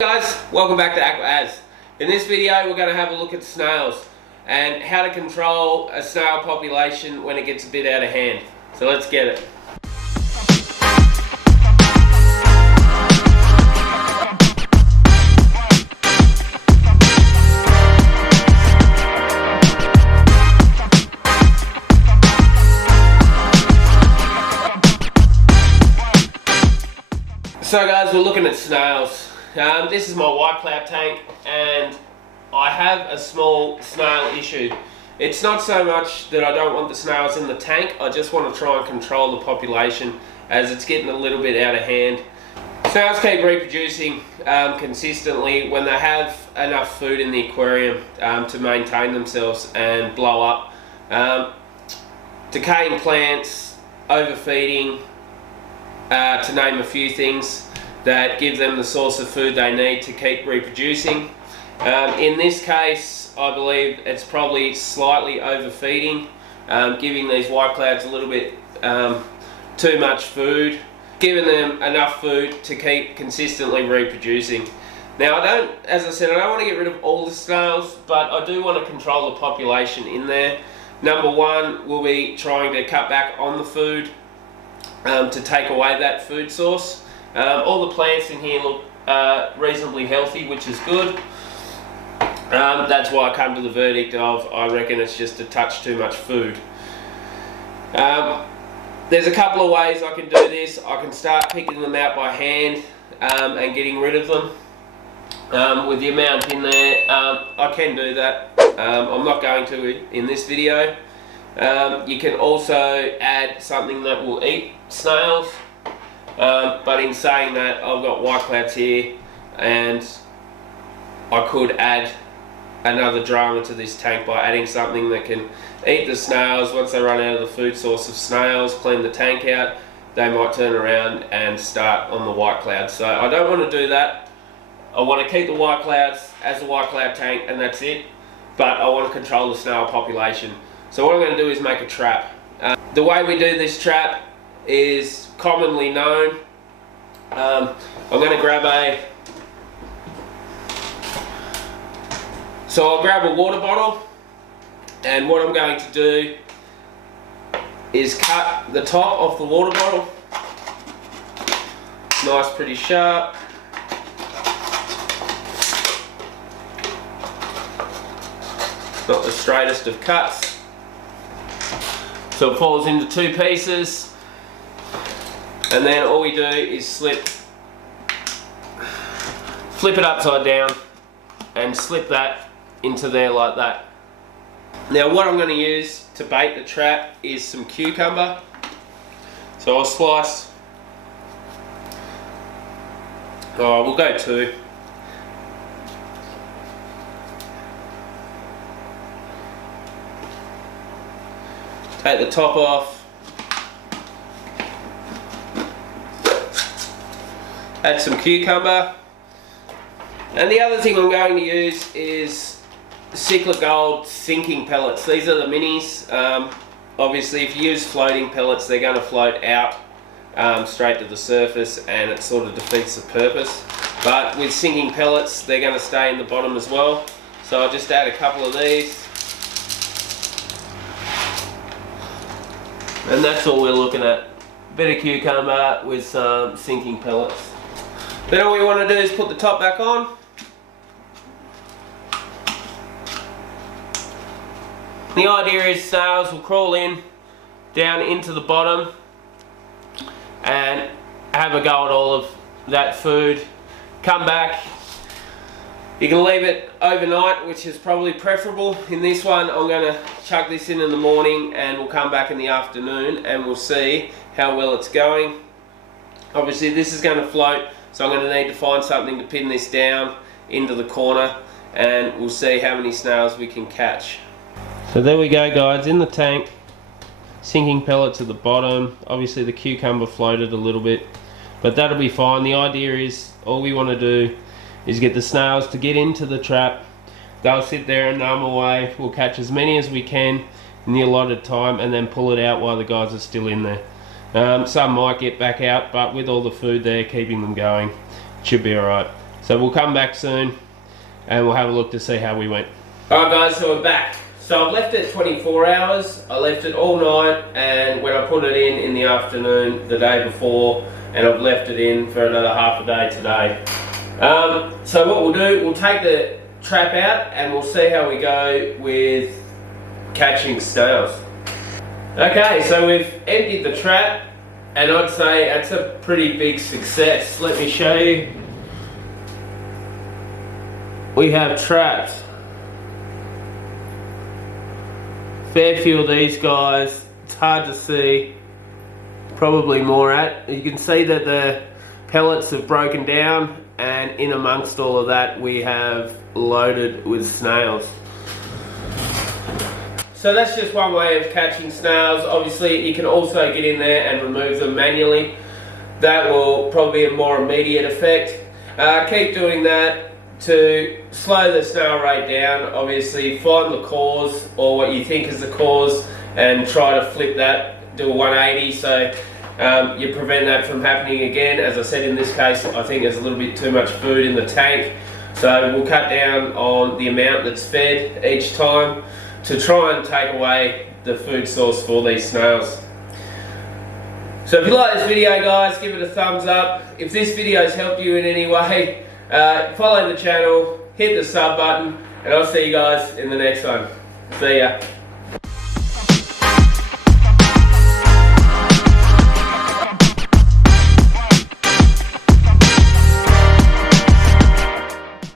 Guys, welcome back to Aquaz. In this video we're going to have a look at snails and how to control a snail population when it gets a bit out of hand. So let's get it. So guys, we're looking at snails. This is my white cloud tank and I have a small snail issue. It's not so much that I don't want the snails in the tank, I just want to try and control the population as it's getting a little bit out of hand. Snails keep reproducing consistently when they have enough food in the aquarium to maintain themselves and blow up. Decaying plants, overfeeding, to name a few things that give them the source of food they need to keep reproducing. In this case, I believe it's probably slightly overfeeding, giving these white clouds a little bit too much food, giving them enough food to keep consistently reproducing. Now, as I said, I don't want to get rid of all the snails, but I do want to control the population in there. Number one, we'll be trying to cut back on the food to take away that food source. All the plants in here look reasonably healthy, which is good. That's why I come to the verdict of I reckon it's just a touch too much food. There's a couple of ways I can do this. I can start picking them out by hand and getting rid of them. With the amount in there, I can do that. I'm not going to in this video. You can also add something that will eat snails. But in saying that, I've got white clouds here and I could add another drama to this tank by adding something that can eat the snails. Once they run out of the food source of snails, clean the tank out, they might turn around and start on the white clouds. So I don't want to do that. I want to keep the white clouds as a white cloud tank and that's it, but I want to control the snail population. So what I'm going to do is make a trap. The way we do this trap is commonly known. I'm going to grab I'll grab a water bottle, and what I'm going to do is cut the top off the water bottle. Nice, pretty sharp. Not the straightest of cuts. So it falls into two pieces. And then all we do is flip it upside down and slip that into there like that. Now what I'm going to use to bait the trap is some cucumber. So I'll slice, we'll go two. Take the top off. Add some cucumber, and the other thing I'm going to use is Cyclic Gold sinking pellets. These are the minis. Obviously if you use floating pellets they're going to float out straight to the surface and it sort of defeats the purpose, but with sinking pellets they're going to stay in the bottom as well. So I'll just add a couple of these, and that's all we're looking at. A bit of cucumber with some sinking pellets. Then all we want to do is put the top back on. The idea is snails will crawl in, down into the bottom and have a go at all of that food. Come back. You can leave it overnight, which is probably preferable. In this one I'm going to chuck this in the morning and we'll come back in the afternoon and we'll see how well it's going. Obviously this is going to float, so I'm going to need to find something to pin this down into the corner and we'll see how many snails we can catch. So there we go guys, in the tank, sinking pellets at the bottom. Obviously the cucumber floated a little bit, but that'll be fine. The idea is all we want to do is get the snails to get into the trap. They'll sit there and numb away. We'll catch as many as we can in the allotted time and then pull it out while the guys are still in there. Some might get back out, but with all the food there keeping them going, it should be alright. So we'll come back soon and we'll have a look to see how we went. Alright guys, so we're back. So I've left it 24 hours, I left it all night, and when I put it in the afternoon the day before, and I've left it in for another half a day today. So what we'll do, we'll take the trap out and we'll see how we go with catching snails. Okay, so we've emptied the trap, and I'd say that's a pretty big success. Let me show you. We have trapped fair few of these guys. It's hard to see, probably more at. You can see that the pellets have broken down, and in amongst all of that we have loaded with snails. So that's just one way of catching snails. Obviously you can also get in there and remove them manually. That will probably be a more immediate effect. Keep doing that to slow the snail rate down. Obviously find the cause, or what you think is the cause, and try to flip that, do a 180 so you prevent that from happening again. As I said, in this case I think there's a little bit too much food in the tank, so we'll cut down on the amount that's fed each time to try and take away the food source for these snails. So if you like this video guys, give it a thumbs up. If this video has helped you in any way, follow the channel, hit the sub button, and I'll see you guys in the next one. See ya.